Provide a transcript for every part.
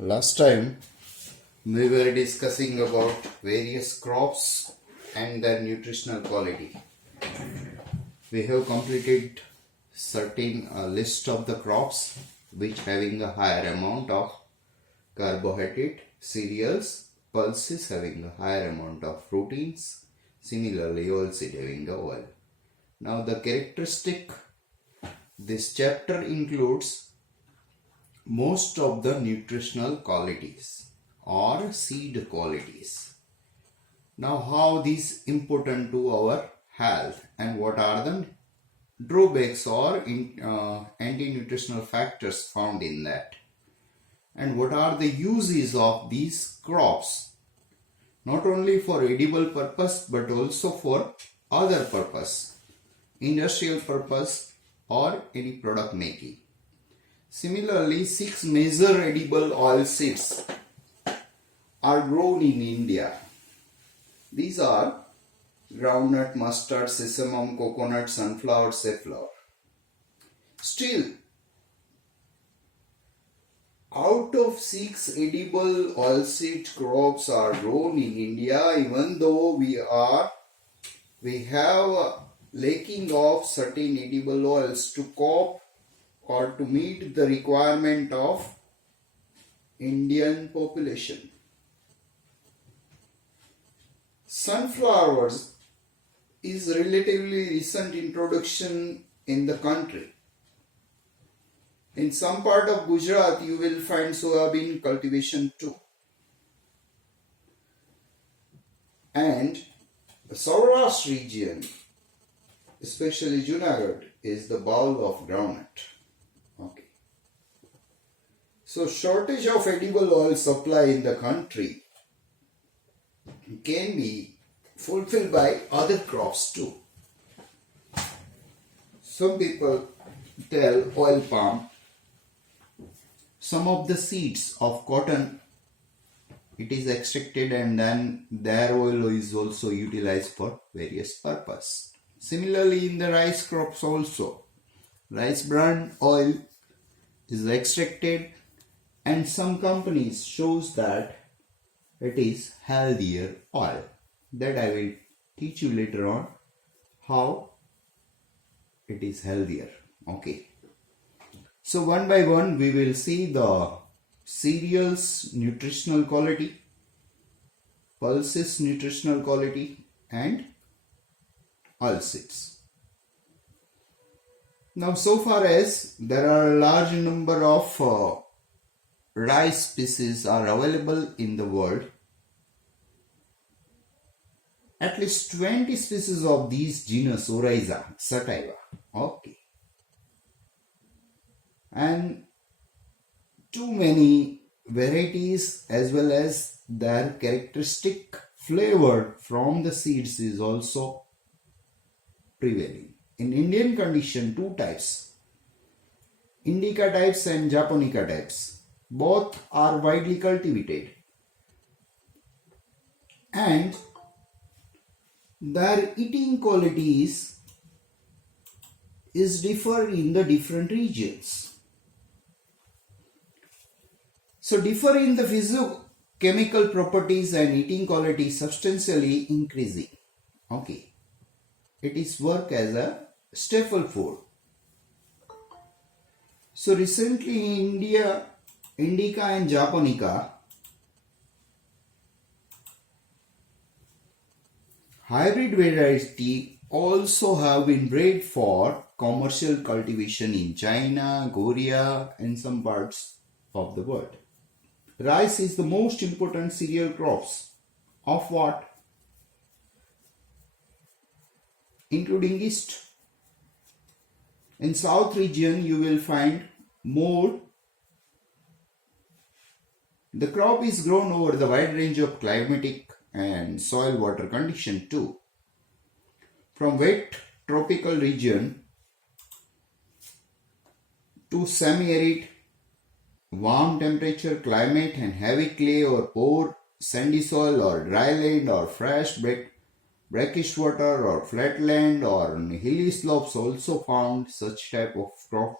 Last time we were discussing about various crops and their nutritional quality. We have completed certain list of the crops which having a higher amount of carbohydrate, cereals, pulses having a higher amount of proteins, similarly oilseed having a oil. Now the characteristic this chapter includes most of the nutritional qualities or seed qualities. Now how this important to our health and what are the drawbacks or anti-nutritional factors found in that, and what are the uses of these crops not only for edible purpose but also for other purpose, industrial purpose or any product making. Similarly, 6 major edible oil seeds are grown in India. These are groundnut, mustard, sesame, coconut, sunflower, safflower. Still, out of 6 edible oilseed crops are grown in India, even though we have lacking of certain edible oils to cope or to meet the requirement of Indian population. Sunflowers is relatively recent introduction in the country. In some part of Gujarat you will find soybean cultivation too. And the Saurashtra region, especially Junagadh, is the bowl of groundnut. Okay. So shortage of edible oil supply in the country can be fulfilled by other crops too. Some people tell oil palm, some of the seeds of cotton, it is extracted and then their oil is also utilized for various purpose. Similarly in the rice crops also, rice bran oil is extracted and some companies shows that it is healthier oil. That I will teach you later on how it is healthier. Okay. So one by one we will see the cereals nutritional quality, pulses nutritional quality and oilseeds. Now so far as there are a large number of rice species are available in the world, at least 20 species of these genus Oryza sativa. Okay. And too many varieties as well as their characteristic flavor from the seeds is also prevailing. In Indian condition, 2 types, Indica types and Japonica types. Both are widely cultivated and their eating qualities is differ in the different regions. So differ in the physicochemical properties and eating quality substantially increasing. Okay. It is work as a staple food. So recently in India, Indica and Japonica hybrid variety also have been bred for commercial cultivation in China, Korea and some parts of the world. Rice is the most important cereal crops of what? Including East. In South region you will find more. The crop is grown over the wide range of climatic and soil water condition too. From wet tropical region to semi-arid, warm temperature climate and heavy clay or poor sandy soil or dry land or fresh brackish water or flatland or hilly slopes also found such type of crop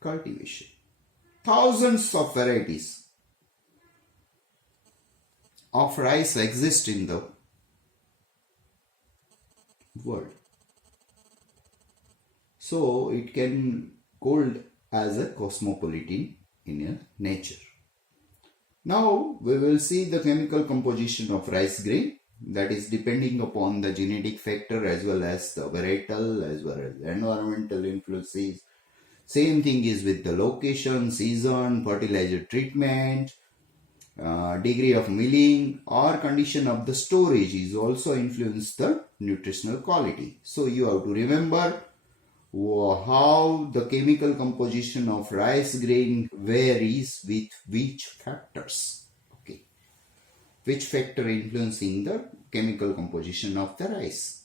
cultivation. Thousands of varieties of rice exist in the world. So it can called as a cosmopolitan in a nature. Now we will see the chemical composition of rice grain, that is depending upon the genetic factor as well as the varietal as well as environmental influences. Same thing is with the location, season, fertilizer treatment, degree of milling or condition of the storage is also influence the nutritional quality. So you have to remember how the chemical composition of rice grain varies with which factors. Okay, which factor influencing the chemical composition of the rice.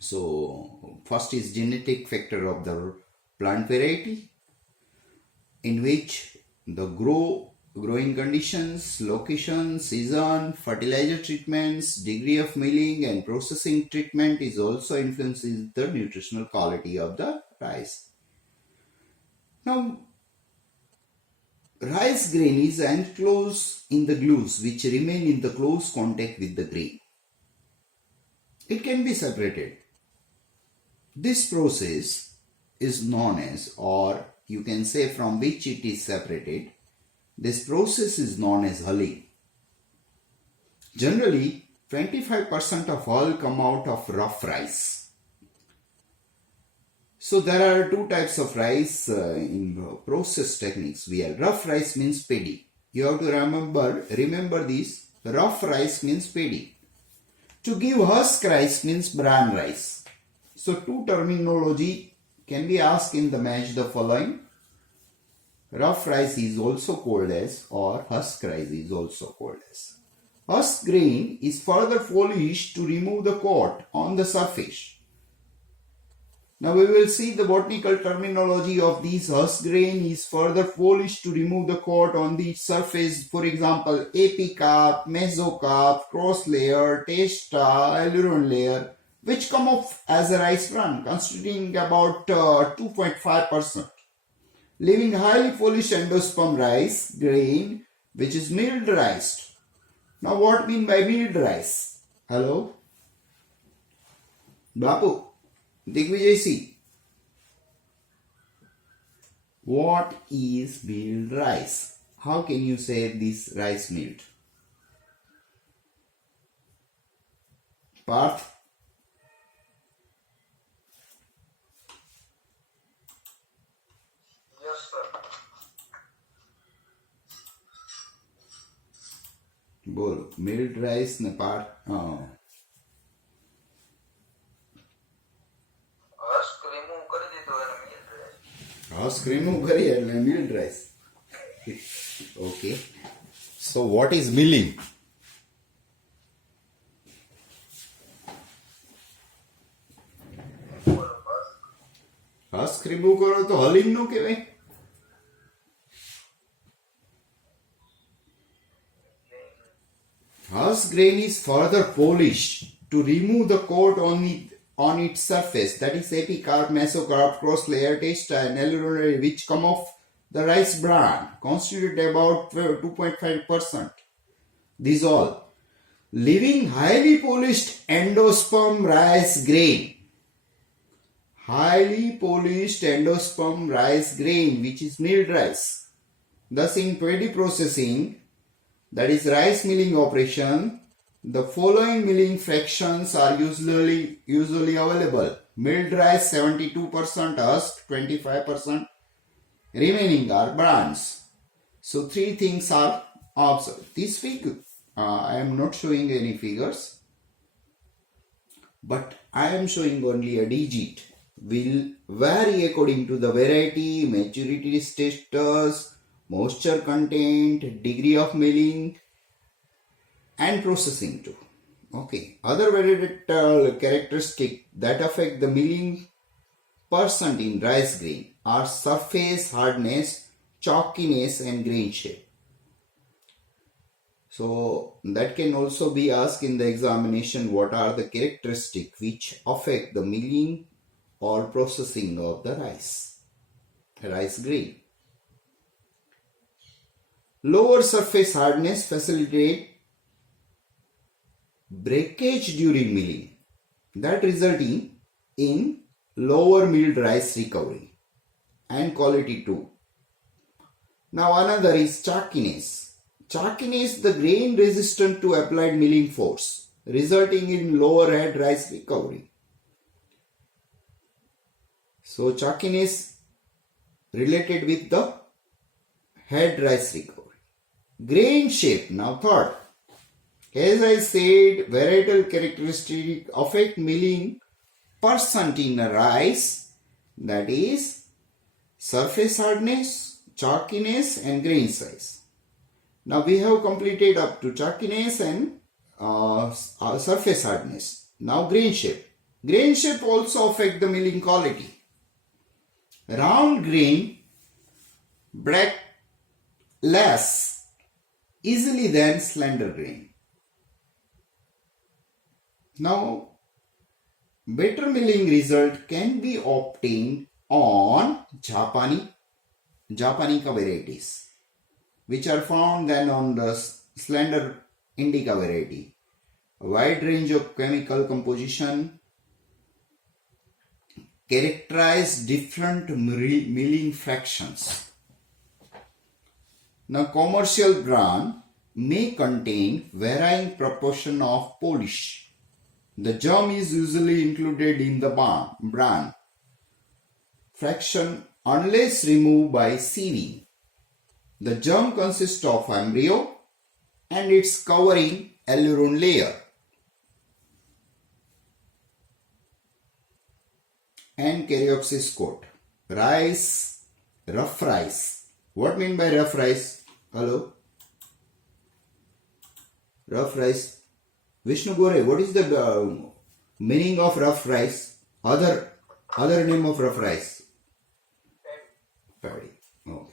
So first is genetic factor of the plant variety, in which the growing conditions, location, season, fertilizer treatments, degree of milling and processing treatment is also influences the nutritional quality of the rice. Now, rice grain is enclosed in the glues which remain in the close contact with the grain. It can be separated. This process is known as, or you can say from which it is separated, this process is known as hulling. Generally, 25% of hull come out of rough rice. So there are two types of rice in process techniques. We have rough rice means paddy. You have to remember this. Rough rice means paddy. To give husk rice means bran rice. So two terminology can be asked in the match the following. Rough rice is also called as, or husk rice is also called as. Husk grain is further polished to remove the coat on the surface. Now we will see the botanical terminology of these. Husk grain is further polished to remove the coat on the surface. For example, epicarp, mesocarp, cross layer, testa, aileron layer, which come off as a rice bran, constituting about 2.5%. Leaving highly polished endosperm rice grain, which is milled rice. Now what mean by milled rice? Hello? Bapu, Dr.P.J. C. What is milled rice? How can you say this rice milled? Parth? બોલો milled rice ને part husk remove કરી એટલે milled rice. Okay, so what is milling? Husk remove કરો તો હલિંગ નો કહેવાય. Husk grain is further polished to remove the coat on its surface, that is epicarp, mesocarp, cross layer, testa and aileron, which come off the rice bran, constitute about 2.5%. These all. Leaving highly polished endosperm rice grain. Highly polished endosperm rice grain, which is milled rice. Thus in paddy processing, that is rice milling operation, the following milling fractions are usually available. Milled rice 72%, husk 25%, remaining are brans. So three things are observed. This figure, I am not showing any figures, but I am showing only a digit. Will vary according to the variety, maturity status, moisture content, degree of milling and processing too. Okay, other varietal characteristics that affect the milling percent in rice grain are surface hardness, chalkiness and grain shape. So that can also be asked in the examination, what are the characteristics which affect the milling or processing of the rice grain. Lower surface hardness facilitate breakage during milling, that resulting in lower milled rice recovery and quality too. Now another is chuckiness. Chuckiness, the grain resistant to applied milling force, resulting in lower head rice recovery. So chuckiness related with the head rice recovery. Grain shape, now third. As I said, varietal characteristics affect milling percent in a rice, that is surface hardness, chalkiness and grain size. Now we have completed up to chalkiness and surface hardness. Now grain shape. Grain shape also affect the milling quality. Round grain break less easily than slender grain. Now, better milling result can be obtained on Japanica varieties, which are found then on the slender indica variety. A wide range of chemical composition characterize different milling fractions. Now, commercial bran may contain varying proportion of polish. The germ is usually included in the bran fraction unless removed by sieving. The germ consists of embryo and its covering aileron layer and caryopsis coat. Rice, rough rice. What mean by rough rice? Hello? Rough rice. Vishnu Gore, what is the meaning of rough rice? Other name of rough rice? Paddy. Okay.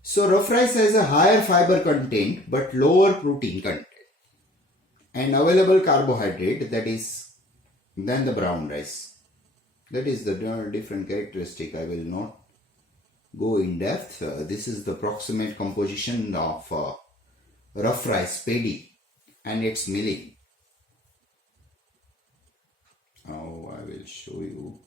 So rough rice has a higher fiber content but lower protein content and available carbohydrate, that is than the brown rice. That is the different characteristic. I will not go in depth. This is the proximate composition of rough rice paddy and its milling. Now I will show you.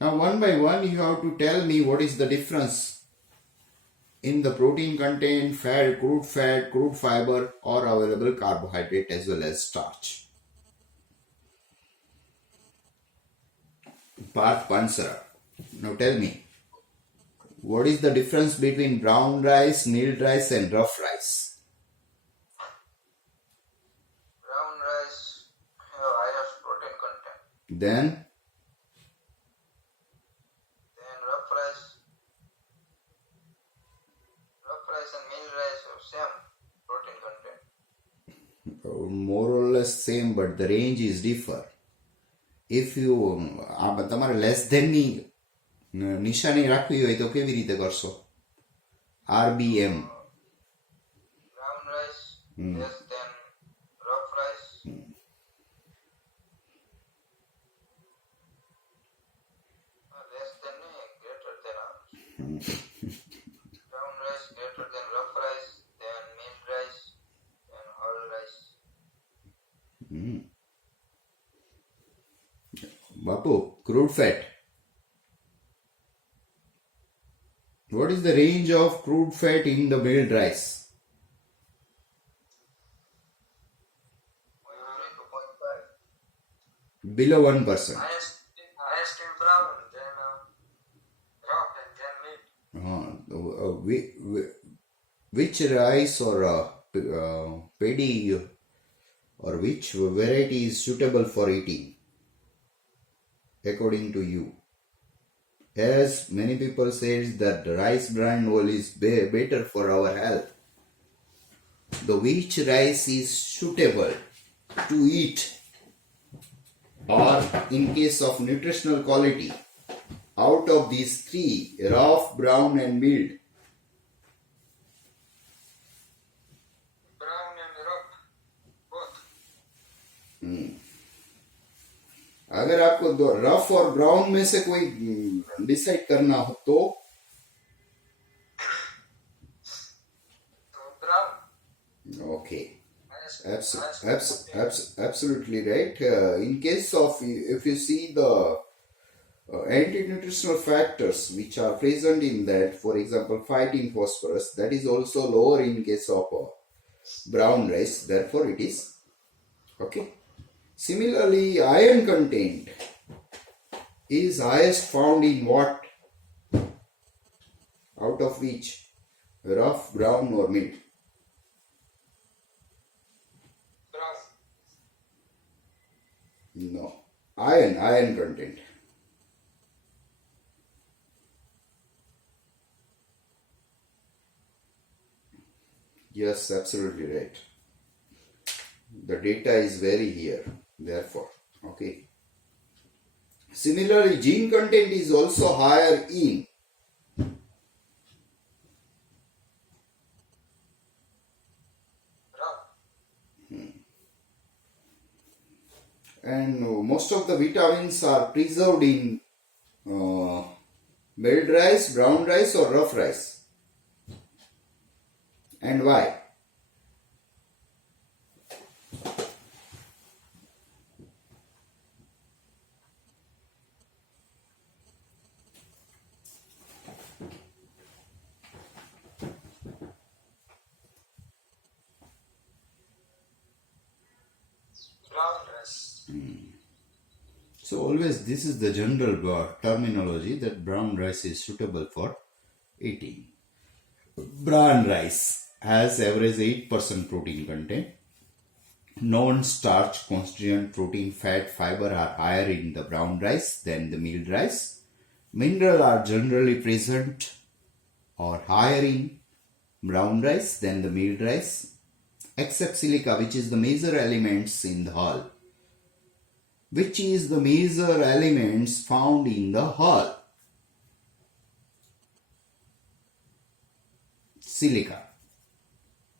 Now one by one you have to tell me what is the difference in the protein content, fat, crude fiber or available carbohydrate as well as starch. Parth Pansara. Now tell me, what is the difference between brown rice, milled rice and rough rice? Brown rice have higher protein content. Then rough rice and milled rice have same protein content. More or less same, but the range is differ. If you તમારે less than ની નિશાની રાખવી હોય તો કેવી રીતે કરશો? RBM. Brown rice less than rough rice. Less than greater than brown rice greater than rough rice, then milled rice, then whole rice. Bapu, crude fat. What is the range of crude fat in the milled rice? 0.3 to 0.5. Below 1%. Highest in brown, then rough, and then milled. Which rice or paddy or which variety is suitable for eating according to you? As many people says that the rice bran oil is better for our health. The which rice is suitable to eat, or in case of nutritional quality, out of these three, rough, brown and milled? Brown and rough, both. अगर आपको rough और brown में से कोई decide करना हो तो Absolutely right. In case of, if you see the anti-nutritional factors which are present in that, for example, fighting phosphorus, that is also lower in case of brown rice, therefore it is okay. Similarly, iron content is highest found in what? Out of which? Rough, brown or milk? Rough. No. Iron content. Yes, absolutely right. The data is very here, therefore. Okay. Similarly, gene content is also higher in Rough. and most of the vitamins are preserved in milled rice, brown rice or rough rice. And why? Brown rice. So always this is the general terminology that brown rice is suitable for eating. Brown rice has average 8% protein content. Non-starch constituent protein, fat, fiber are higher in the brown rice than the milled rice. Minerals are generally present or higher in brown rice than the milled rice, except silica, which is the major elements in the hull. Which is the major elements found in the hull? Silica.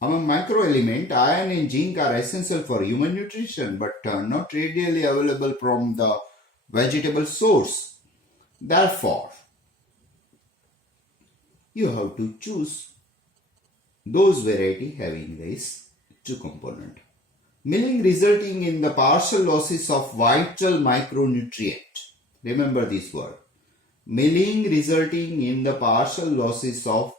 Among microelement, iron and zinc are essential for human nutrition but not readily available from the vegetable source. Therefore, you have to choose those variety having these two components. Milling resulting in the partial losses of vital micronutrient. Remember this word. Milling resulting in the partial losses of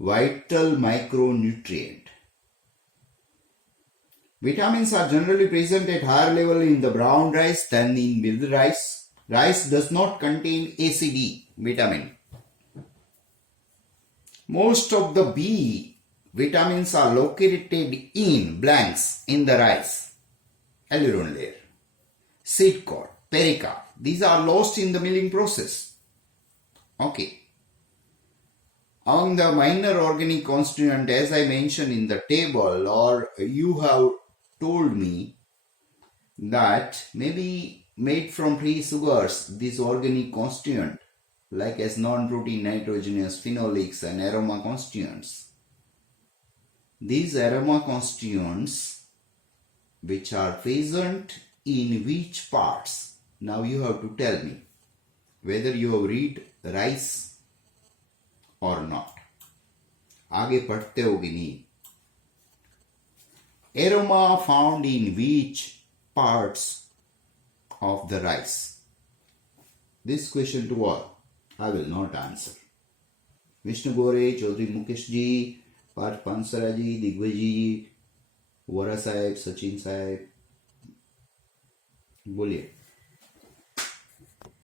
vital micronutrient. Vitamins are generally present at higher level in the brown rice than in milled rice. Rice does not contain ACD vitamin. Most of the B vitamins are located in blanks in the rice. Aileron layer, seed cord, pericarp. These are lost in the milling process. Okay. On the minor organic constituent, as I mentioned in the table, or you have told me that maybe made from free sugars, this organic constituent, like as non-protein nitrogenous phenolics and aroma constituents. These aroma constituents which are present in which parts? Now you have to tell me whether you have read rice or not. आगे पढ़ते हो कि नहीं? Aroma found in which parts of the rice? This question to all, I will not answer. Vishnu Gore, Chaudhary Mukesh ji, Parth Pansara ji, Digvij ji, Vora Sahib, Sachin Sahib, बोलिए.